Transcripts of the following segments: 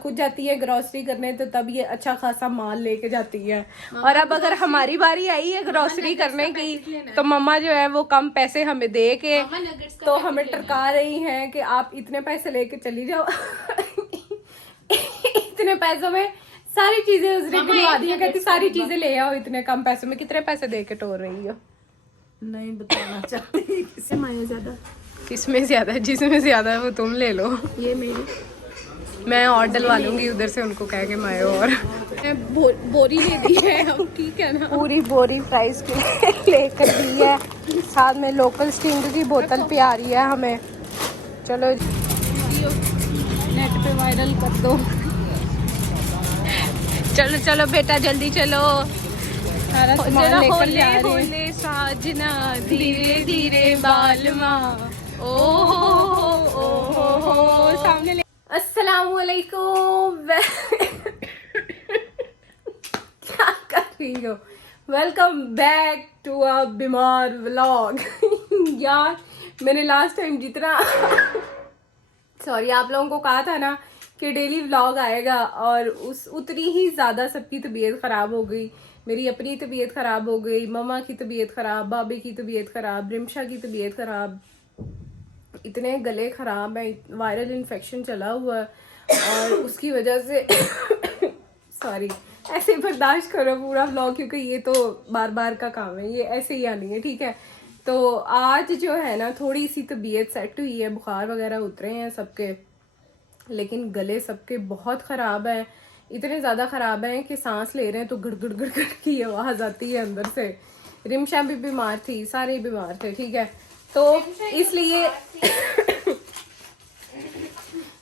खुद जाती है ग्रोसरी करने तो तब ये अच्छा खासा माल लेके जाती है। और अब अगर हमारी बारी आई है ग्रोसरी करने की तो मम्मा जो है वो कम पैसे हमें दे के तो हमें टरका रही हैं कि आप इतने पैसे लेके चली जाओ। इतने पैसों में सारी चीजें उसने गिनवा दी है, कहती सारी चीजें ले आओ इतने कम पैसों में। कितने पैसे दे के टोर रही हो? नहीं बताना चाहती। किसमें ज्यादा? किसमें ज्यादा? जिसमें ज्यादा है वो तुम ले लो, ये मेरी मैं और डलवा लूंगी उधर से, उनको कह के मायो। और बोरी ले दी है हम, ठीक है ना, पूरी बोरी प्राइस की लेकर दी है, साथ में लोकल स्टिंग की बोतल पिया रही है हमें। चलो नेट पे वायरल कर दो। चलो चलो बेटा जल्दी चलो, सारा सामान लेकर जा रहे हैं। साजना धीरे धीरे बालमा ओ हो सामने ले। अस्सलामुअलैकुम। क्या कर रही हो? वेलकम बैक टू अ बीमार व्लॉग। यार मैंने लास्ट टाइम जितना सॉरी आप लोगों को कहा था ना कि डेली व्लॉग आएगा, और उतनी ही ज़्यादा सबकी तबीयत ख़राब हो गई। मेरी अपनी तबीयत ख़राब हो गई, मम्मा की तबीयत ख़राब, बाबी की तबीयत ख़राब, रिमशा की तबीयत ख़राब, इतने गले ख़राब है, वायरल इन्फेक्शन चला हुआ है, और उसकी वजह से सॉरी ऐसे बर्दाश्त करो पूरा व्लॉग, क्योंकि ये तो बार बार का काम है, ये ऐसे ही आनी है, ठीक है। तो आज जो है ना थोड़ी सी तबीयत सेट हुई है, बुखार वगैरह उतरे हैं सबके, लेकिन गले सबके बहुत ख़राब है, इतने ज़्यादा ख़राब हैं कि सांस ले रहे हैं तो गड़गड़ गड़गड़ की आवाज़ आती है अंदर से। रिमशा भी बीमार थी, सारे बीमार थे, ठीक है। तो इसलिए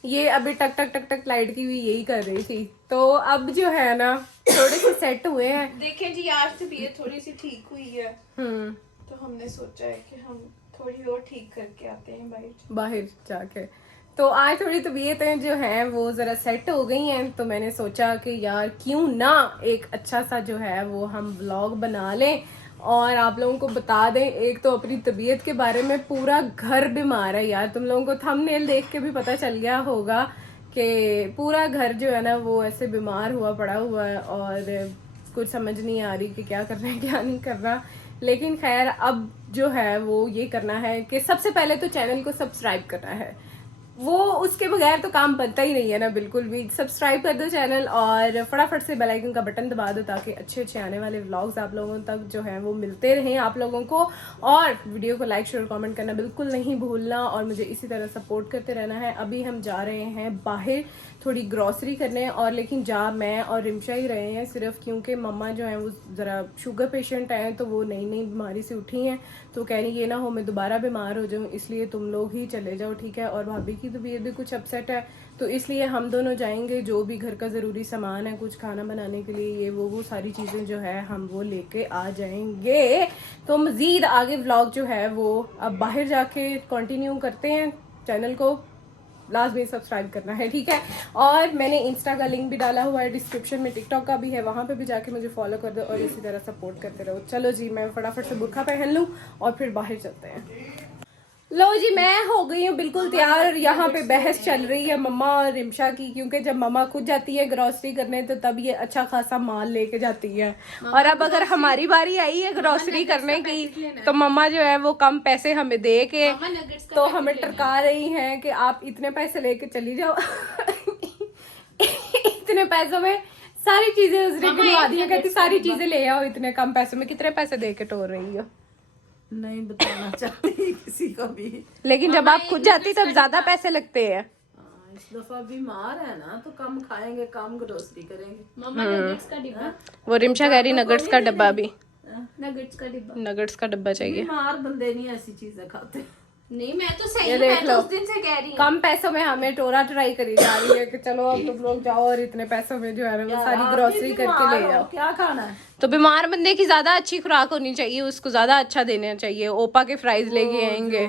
ये अभी टक टक टक टक लाइट की भी यही कर रही थी। तो अब जो है ना थोड़े से सेट हुए हैं। देखें जी आज तबीयत थोड़ी सी ठीक हुई है, तो हमने सोचा है कि हम थोड़ी और ठीक करके आते हैं बाहर जाके। तो आज थोड़ी तबीयतें जो हैं वो ज़रा सेट हो गई हैं, तो मैंने सोचा कि यार क्यों ना एक अच्छा सा जो है वो हम व्लॉग बना लें और आप लोगों को बता दें। एक तो अपनी तबीयत के बारे में, पूरा घर बीमार है यार, तुम लोगों को थंबनेल देख के भी पता चल गया होगा कि पूरा घर जो है ना वो ऐसे बीमार हुआ पड़ा हुआ है, और कुछ समझ नहीं आ रही कि क्या करना है क्या नहीं करना। लेकिन खैर अब जो है वो ये करना है कि सबसे पहले तो चैनल को सब्सक्राइब करना है, वो उसके बगैर तो काम बनता ही नहीं है ना बिल्कुल भी। सब्सक्राइब कर दो चैनल और फटाफट से बेल आइकन का बटन दबा दो, ताकि अच्छे अच्छे आने वाले व्लॉग्स आप लोगों तक जो है वो मिलते रहें आप लोगों को। और वीडियो को लाइक शेयर कमेंट करना बिल्कुल नहीं भूलना, और मुझे इसी तरह सपोर्ट करते रहना है। अभी हम जा रहे हैं बाहर थोड़ी ग्रॉसरी करने, और लेकिन जा मैं और रिमशा ही रहे हैं सिर्फ, क्योंकि मम्मा जो है वो ज़रा शुगर पेशेंट हैं, तो वो नई नई बीमारी से उठी हैं, तो कह रही ये ना हो मैं दोबारा बीमार हो जाऊँ, इसलिए तुम लोग ही चले जाओ, ठीक है। और भाभी की तबीयत भी कुछ अपसेट है, तो इसलिए हम दोनों जाएंगे। जो भी घर का ज़रूरी सामान है कुछ खाना बनाने के लिए, ये वो सारी चीज़ें जो है हम वो लेके आ जाएंगे। तो मज़ीद आगे व्लॉग जो है वो अब बाहर जाके कंटिन्यू करते हैं। चैनल को लास्ट में सब्सक्राइब करना है, ठीक है। और मैंने इंस्टा का लिंक भी डाला हुआ है डिस्क्रिप्शन में, टिकटॉक का भी है, वहाँ पे भी जाके मुझे फॉलो कर दो और इसी तरह सपोर्ट करते रहो। चलो जी मैं फटाफट से बुर्का पहन लूँ और फिर बाहर चलते हैं। लो जी मैं हो गई हूँ बिल्कुल तैयार, और यहाँ पे बहस चल रही है मम्मा और रिमशा की, क्योंकि जब मम्मा खुद जाती है ग्रोसरी करने तो तब ये अच्छा खासा माल लेके जाती है, और अब अगर हमारी बारी आई है ग्रोसरी करने की तो मम्मा जो है वो कम पैसे हमें दे के तो हमें टरका रही हैं कि आप इतने पैसे लेके चली जाओ। इतने पैसों में सारी चीजें उसने गिनवा दी है, कहती सारी चीजें ले आओ इतने कम पैसों में। कितने पैसे दे के टोर रही हो? नहीं बताना चाहती किसी को भी, लेकिन जब आप खुद जाती तब ज्यादा पैसे लगते हैं। इस दफा बीमार है ना तो कम खाएंगे, कम ग्रोसरी करेंगे। मम्मा नगेट्स का डिब्बा, वो रिमशा कह रही नगेट्स का डब्बा भी, नगेट्स का डब्बा चाहिए। बीमार बंदे नहीं ऐसी चीजें खाते। नहीं मैं तो सही हूँ, मैं तो उस दिन से कह रही हूँ। कम पैसों में हमें टोरा ट्राई करी जा रही है कि चलो अब तुम लोग जाओ और इतने पैसों में जो है ना वो सारी ग्रोसरी करके ले आओ। क्या खाना है? तो बीमार बंदे की ज्यादा अच्छी खुराक होनी चाहिए, उसको ज्यादा अच्छा देना चाहिए। ओपा के फ्राइज लेके आएंगे,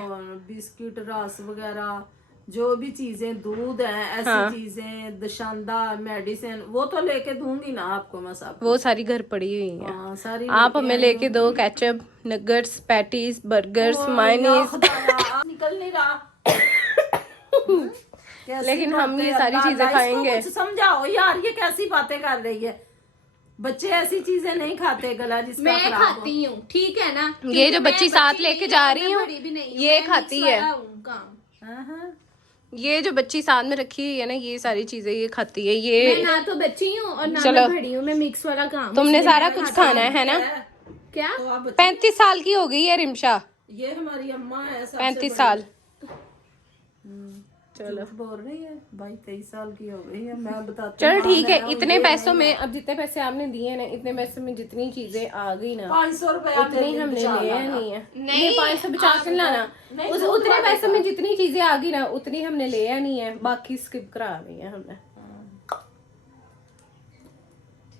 बिस्किट, रस वगैरह, जो भी चीजें, दूध है, ऐसी चीजें, दशांदा, मेडिसिन, वो तो लेके दूंगी ना आपको मैं सब। वो सारी घर पड़ी हुई है। सारी आप हमें लेके दो ketchup, nuggets, patties, burgers, mayonnaise. निकल नहीं रहा। कैसी लेकिन हम बातें, ये सारी अल्लाह चीजें अल्लाह, इसको खाएंगे। कुछ समझाओ यार, ये कैसी बातें कर रही है। बच्चे ऐसी चीजें नहीं खाते, गला जिसका मैं खराब हो। खाती हूँ, ठीक है ना। ये जो क्योंकि बच्ची मैं साथ बच्ची लेके नहीं जा हूँ, रही मैं हूँ, बड़ी भी नहीं हूँ, ये मैं खाती mix है। वाला हूँ काम। हाँ, हाँ। ये जो बच्ची साथ में रखी हुई है ना, ये सारी चीजें ये खाती है। ये मैं ना तो बच्ची हूँ और ना चलो। मैं बड़ी हूँ, मैं मिक्स वाला काम। तुमने सारा कुछ खाना है ना। क्या? तो आप 35 साल की हो गई है रिमशा, ये हमारी अम्मा है, सबसे 35 बड़ी। साल। चलो बोल रही है, 22-23 साल की हो गई है। मैं बताती चलो हूँ, ठीक हाँ, है, मैं इतने ये पैसों नहीं में, है। अब जितने पैसे आपने दिए ना, इतने पैसों में जितनी चीजें आ गई ना, 500 रुपया उतने ही हमने लिया नहीं है। नहीं, 500 बचा के लाना। नहीं, उस दूध उतने वाले पैसों में जितनी चीजें आ गई ना, उतनी हमने लिया नहीं है, बाकी स्किप करा दी है हमने।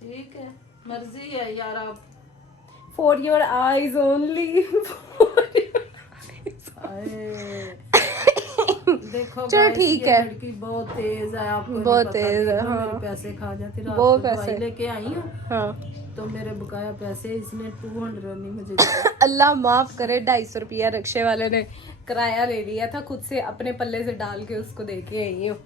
ठीक है, मर्जी है यार। आप फॉर योर आईज ओनली। देखो चलो guys, ठीक ये है। लड़की बहुत तेज है, आपको नहीं बहुत पता, तेज है, देख लो, हाँ। मेरे पैसे खा जाती। रात बहुत को दवाई पैसे। लेके आई हूँ हाँ, तो मेरे बकाया पैसे इसने 200 नहीं मुझे दिए। अल्लाह माफ करे, 250 रुपया रिक्शे वाले ने किराया ले लिया था, खुद से अपने पल्ले से डाल के उसको दे के आई हूँ।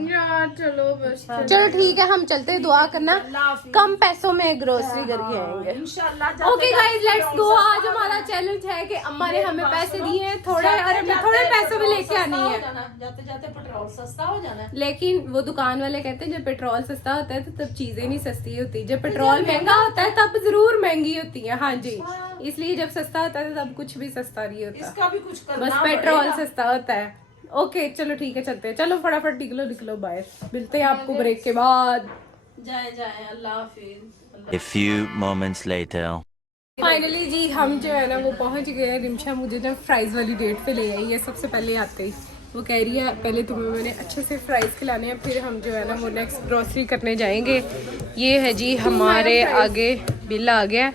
यार चलो बस। चलो ठीक है, हम चलते हैं, दुआ करना अल्लाह हाफिज। कम पैसों में ग्रोसरी करके आएंगे। इंशाल्लाह। Okay guys, let's go. आज हमारा चैलेंज है कि अम्मा ने हमें पैसे दिए हैं थोड़े, और हमें थोड़े पैसों में लेके आनी है। जाते जाते पेट्रोल सस्ता हो जाना है। लेकिन वो दुकान वाले कहते हैं जब पेट्रोल सस्ता होता है तो तब चीजें नहीं सस्ती होती, जब पेट्रोल महंगा होता है तब जरूर महंगी होती है। हाँ जी, इसलिए जब सस्ता होता है तब कुछ भी सस्ता नहीं होता, इसका भी कुछ करना बस पेट्रोल पड़ेगा। सस्ता होता है। ओके चलो ठीक है, चलते हैं। चलो फटाफट निकलो निकलो, बाय। मिलते हैं आपको ब्रेक के बाद। जाए जाए, अल्लाह हाफिज। A few moments later. Finally जी हम जो है ना वो पहुंच गए हैं। रिमशा मुझे ना फ्राइज वाली डेट पे ले आई है सबसे पहले आते ही। वो कह रही है पहले तुम्हें मैंने अच्छे से फ्राइज खिलाने हैं, फिर हम जो है ना वो नेक्स्ट ग्रोसरी करने जाएंगे। ये है जी हमारे आगे बिल आ गया।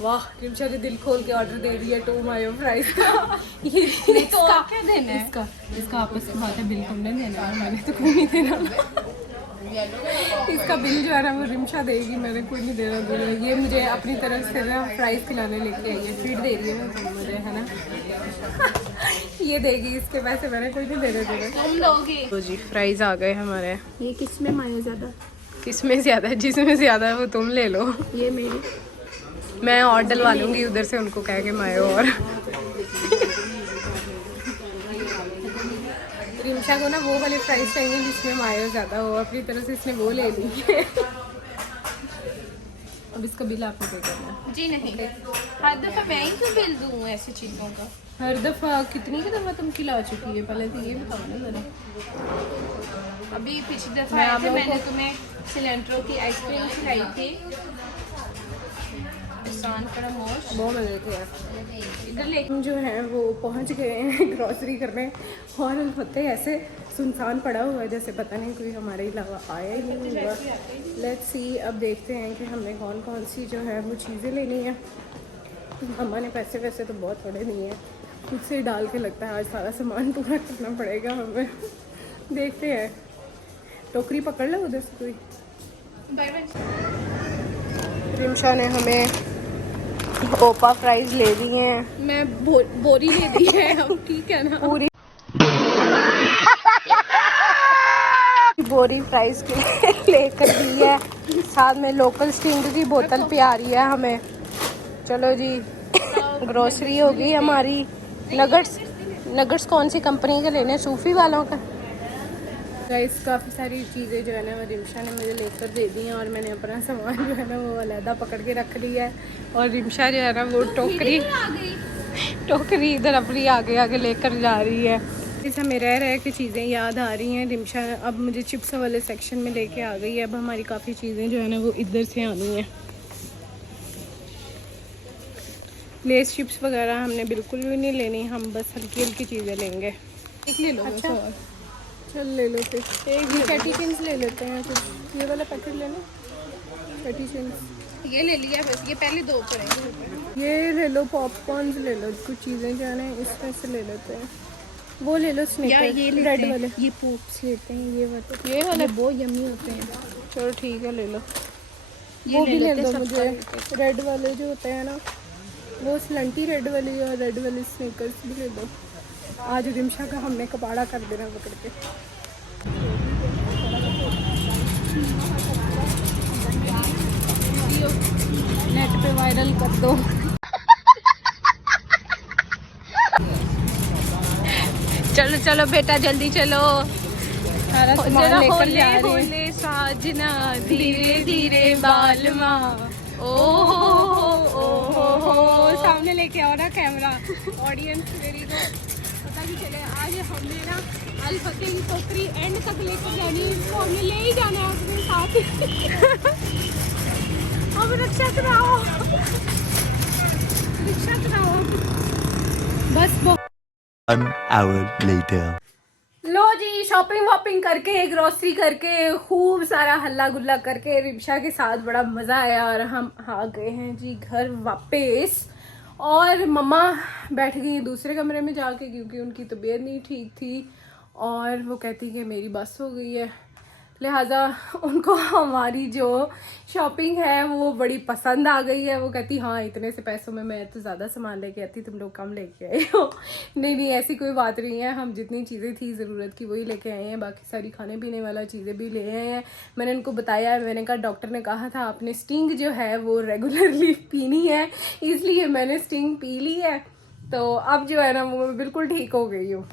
वाह, रिमशा ने दिल खोल के ऑर्डर दे दिया 2 मायो फ्राइज का। ये इसका क्या देना है? इसका आपस की बात है, बिल तुमने देना है, मैंने तो कोई नहीं देना। इसका बिल जो है ना वो रिमशा देगी, मैंने कोई नहीं देना दूंगा। ये मुझे अपनी तरफ से ना फ्राइज खिलाने लेके आई है, ट्रीट दे रही है ना तुम मुझे, है ना। ये देगी, इसके पैसे मैंने कोई नहीं देने देना। तुम लोगे। तो जी फ्राइज आ गए हमारे। ये किस में मायो ज्यादा? किसमें ज्यादा है? जिसमें ज्यादा है वो तुम ले लो, ये मेरी। मैं और डलवा लूंगी उधर से उनको कह के मायो। और रिमशा को ना वो वाली फ्राइज चाहिए जिसमें मायो ज्यादा हो, अपनी तरफ से इसने वो ले ली है। अब इसका बिल आपको पे करना है। जी नहीं, हर दफा मैं ही क्यों बिल दूँ ऐसी चीजों का? हर दफा कितनी की दफा तुम खिला चुकी है, पहले तो ये बताओ ना जरा। अभी पिछली दफा मैं आए आप थे, लोगों मैंने को- तुम्हें सिलेंडरों की आइसक्रीम खिलाई थी। एहसान करा मोश। बहुत मजे थे यार। इधर ले। हम जो है वो पहुंच गए हैं ग्रॉसरी करने, और अलबत्ते ऐसे सुनसान पड़ा हुआ है जैसे पता नहीं कोई हमारे अलावा आया ही नहीं होगा। लेट्स सी, अब देखते हैं कि हमने कौन कौन सी जो है वो चीज़ें लेनी है। अम्मा ने पैसे वैसे तो बहुत थोड़े दिए हैं, खुद से ही डाल के लगता है आज सारा सामान पूरा करना पड़ेगा हमें। देखते हैं, टोकरी पकड़ लो उधर से कोई। Bye bye. रिमशा ने हमें ओपा फ्राइज ले दी हैं, मैं बोरी ले दी है अब, ठीक है ना? पूरी बोरी प्राइस के लेकर दी है, साथ में लोकल स्टिंग की बोतल प्यारी है हमें। चलो जी, ग्रोसरी हो गई हमारी। नगट्स कौन सी कंपनी के लेने? सूफी वालों का। गाइस काफ़ी सारी चीज़ें जो है ना वो रिमशा ने मुझे लेकर दे दी हैं, और मैंने अपना सामान जो है ना वो अलहदा पकड़ के रख लिया है। और रिमशा जो है ना वो टोकरी इधर अपनी आगे आगे लेकर जा रही है। इस हमें रह रह के चीज़ें याद आ रही हैं। रिमशा अब मुझे चिप्स वाले सेक्शन में लेके आ गई है। अब हमारी काफ़ी चीज़ें जो है ना वो इधर से आनी हैं। लेस चिप्स वगैरह हमने बिल्कुल भी नहीं लेनी, हम बस हल्की हल्की चीज़ें लेंगे। एक ले लो। अच्छा चल ले लो फिर। एक ये पैटी चिंग्स ले लेते हैं फिर। ये वाला पैकेट लेना, पैटी चिंग्स। ये ले लिया बस, ये पहले दो पड़ेंगे। ये ले लो, पॉपकॉर्न्स ले लो, कुछ चीज़ें जो है ना इसमें से ले लेते हैं। वो ले लो स्निकर्स, ये रेड वाले। ये पॉप्स लेते हैं, ये वाले बहुत यम्मी होते हैं। चलो ठीक है ले लो। ये वो ले भी ले लेते दो हैं, मुझे, सबका रेड वाले जो होते हैं ना वो स्लंटी रेड वाली, और रेड वाली स्निकर्स भी ले दो। आज रिमशा का हमने कबाड़ा कर देना पकड़ के। वायरल कर दो। चलो चलो बेटा जल्दी चलो, सारा सामान लेकर जा रहे हैं। साजना धीरे धीरे बालमा, ओ हो सामने लेके आओ ना कैमरा, ऑडियंस मेरी को पता नहीं चले। आज हमने ना अलफते की टोकरी एंड तक लेकर जानी है, इसको हमने ले ही जाना है अपने साथ। अब रक्षा कराओ, रिक्शा कराओ बस। 1 hour later. लो जी, शॉपिंग वॉपिंग करके, ग्रोसरी करके, खूब सारा हल्ला गुल्ला करके रिक्शा के साथ बड़ा मज़ा आया और हम आ गए हैं जी घर वापस। और मम्मा बैठ गई दूसरे कमरे में जाके क्योंकि उनकी तबीयत नहीं ठीक थी और वो कहती कि मेरी बस हो गई है, लिहाजा उनको हमारी जो शॉपिंग है वो बड़ी पसंद आ गई है। वो कहती हाँ इतने से पैसों में मैं तो ज़्यादा सामान लेके आती, तुम लोग कम लेके आए हो। नहीं ऐसी कोई बात नहीं है, हम जितनी चीज़ें थी ज़रूरत की वही लेके आए हैं, बाकी सारी खाने पीने वाला चीज़ें भी ले आए हैं। मैंने उनको बताया है, मैंने कहा डॉक्टर ने कहा था आपने स्टिंग जो है वो रेगुलरली पीनी है, इसलिए मैंने स्टिंग पी ली है। तो अब जो है ना वो मैं बिल्कुल ठीक हो गई हूँ।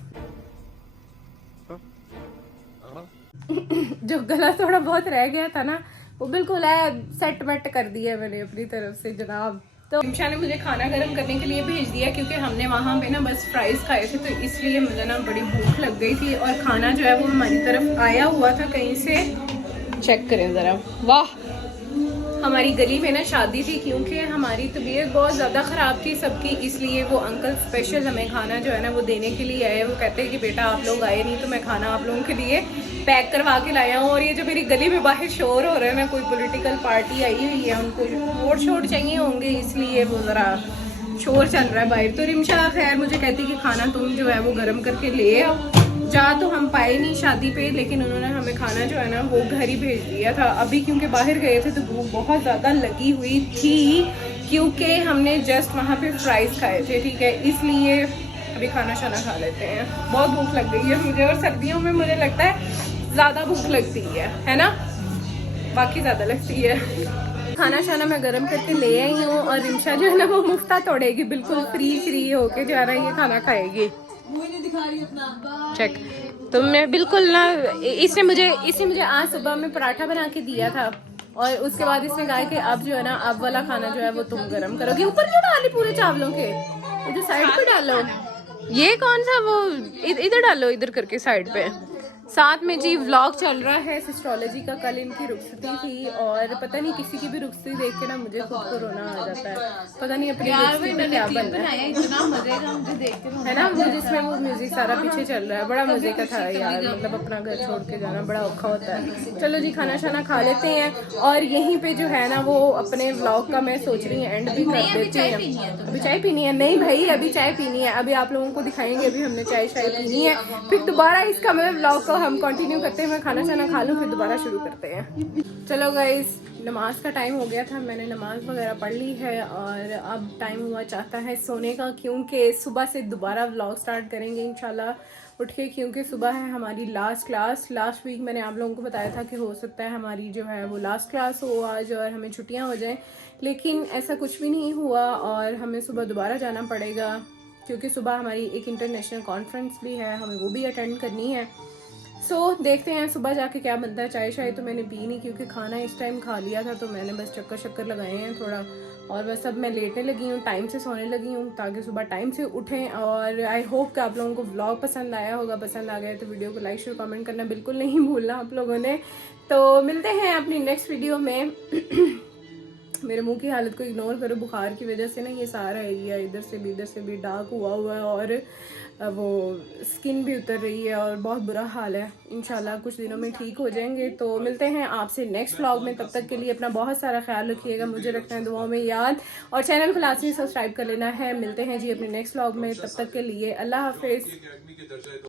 जो गला थोड़ा बहुत रह गया था ना वो बिल्कुल है सेट वेट कर दिया मैंने अपनी तरफ से जनाब। तो रिम्शा ने मुझे खाना गर्म करने के लिए भेज दिया क्योंकि हमने वहाँ पे ना बस फ्राइज खाए थे, तो इसलिए मुझे ना बड़ी भूख लग गई थी और खाना जो है वो हमारी तरफ आया हुआ था कहीं से। चेक करें ज़रा, वाह हमारी गली में ना शादी थी, क्योंकि हमारी तबीयत बहुत ज़्यादा ख़राब थी सबकी, इसलिए वो अंकल स्पेशल हमें खाना जो है ना वो देने के लिए आए। वो कहते हैं कि बेटा आप लोग आए नहीं तो मैं खाना आप लोगों के लिए पैक करवा के लाया हूँ। और ये जो मेरी गली में बाहर शोर हो रहा है ना, कोई पॉलिटिकल पार्टी आई हुई है, उनको वोट शोट चाहिए होंगे, इसलिए वो ज़रा शोर चल रहा है बाहर। तो रिम्शा खैर मुझे कहती कि खाना तुम जो है वो गर्म करके ले आओ। जा तो हम पाए नहीं शादी पे, लेकिन उन्होंने हमें खाना जो है ना वो घर ही भेज दिया था। अभी क्योंकि बाहर गए थे तो भूख बहुत ज़्यादा लगी हुई थी, क्योंकि हमने जस्ट वहाँ पे फ्राइज खाए थे, ठीक है, इसलिए अभी खाना शाना खा लेते हैं। बहुत भूख लग गई है मुझे, और सर्दियों में मुझे लगता है ज़्यादा भूख लगती है ना, बाकी ज़्यादा लगती है। खाना शाना मैं गर्म करके ले आई हूँ और रिम्शा जो है ना वो मुफ्ता तोड़ेगी, बिल्कुल फ्री होके जो है ना ये खाना खाएगी। चेक तो मैं बिल्कुल ना, इसने मुझे आज सुबह में पराठा बना के दिया था और उसके बाद इसने कहा कि अब जो है ना अब वाला खाना जो है वो तुम गर्म करोगी। ऊपर क्यों डाली पूरे चावलों के, इधर साइड पे डालो। ये कौन सा वो इधर डालो, इधर करके साइड पे। साथ में जी व्लॉग चल रहा है सिस्ट्रोलॉजी का। कल इनकी रुखसती थी और पता नहीं किसी की भी रुखसती देख के ना मुझे खुद को रोना आ जाता है, पता नहीं अपनी रुखसती पे क्या बनना है, इतना मजे का मुझे देख के है ना। वो जिसमें वो म्यूजिक सारा पीछे चल रहा है, बड़ा मजे का था यार, मतलब अपना घर छोड़ के जाना बड़ा औखा होता है। चलो जी खाना शाना खा लेते हैं और यहीं पे जो है ना वो अपने व्लॉग का मैं सोच रही हूँ एंड भी कर देती हूँ। अभी चाय पीनी है? नहीं भाई अभी चाय पीनी है, अभी आप लोगों को दिखाएंगे, अभी हमने चाय पीनी है, फिर दोबारा इसका मैं व्लॉग को हम कंटिन्यू करते हैं। मैं खाना शाना खा लूँ फिर दोबारा शुरू करते हैं। चलो गाइस नमाज का टाइम हो गया था, मैंने नमाज वगैरह पढ़ ली है और अब टाइम हुआ चाहता है सोने का, क्योंकि सुबह से दोबारा व्लॉग स्टार्ट करेंगे इंशाल्लाह उठ के, क्योंकि सुबह है हमारी लास्ट क्लास। लास्ट वीक मैंने आप लोगों को बताया था कि हो सकता है हमारी जो है वो लास्ट क्लास हो आज और हमें छुट्टियां हो जाएं, लेकिन ऐसा कुछ भी नहीं हुआ और हमें सुबह दोबारा जाना पड़ेगा, क्योंकि सुबह हमारी एक इंटरनेशनल कॉन्फ्रेंस भी है, हमें वो भी अटेंड करनी है। देखते हैं सुबह जाके क्या बनता है। चाय शाय तो मैंने पी नहीं क्योंकि खाना इस टाइम खा लिया था, तो मैंने बस चक्कर लगाए हैं थोड़ा, और बस अब मैं लेटने लगी हूँ, टाइम से सोने लगी हूँ ताकि सुबह टाइम से उठें। और आई होप कि आप लोगों को व्लॉग पसंद आया होगा, पसंद आ गया तो वीडियो को लाइक शेयर कमेंट करना बिल्कुल नहीं भूलना आप लोगों ने। तो मिलते हैं अपनी नेक्स्ट वीडियो में। मेरे मुंह की हालत को इग्नोर करो, बुखार की वजह से ना ये सारा एरिया इधर से भी डार्क हुआ है और वो स्किन भी उतर रही है और बहुत बुरा हाल है। इंशाल्लाह कुछ दिनों में ठीक हो जाएंगे। तो मिलते हैं आपसे नेक्स्ट व्लॉग में, तब तक के लिए अपना बहुत सारा ख्याल रखिएगा, मुझे रखना है दुआओं में याद, और चैनल को लाजमी सब्सक्राइब कर लेना है। मिलते हैं जी अपने नेक्स्ट व्लॉग में, तब तक के लिए अल्लाह हाफिज़।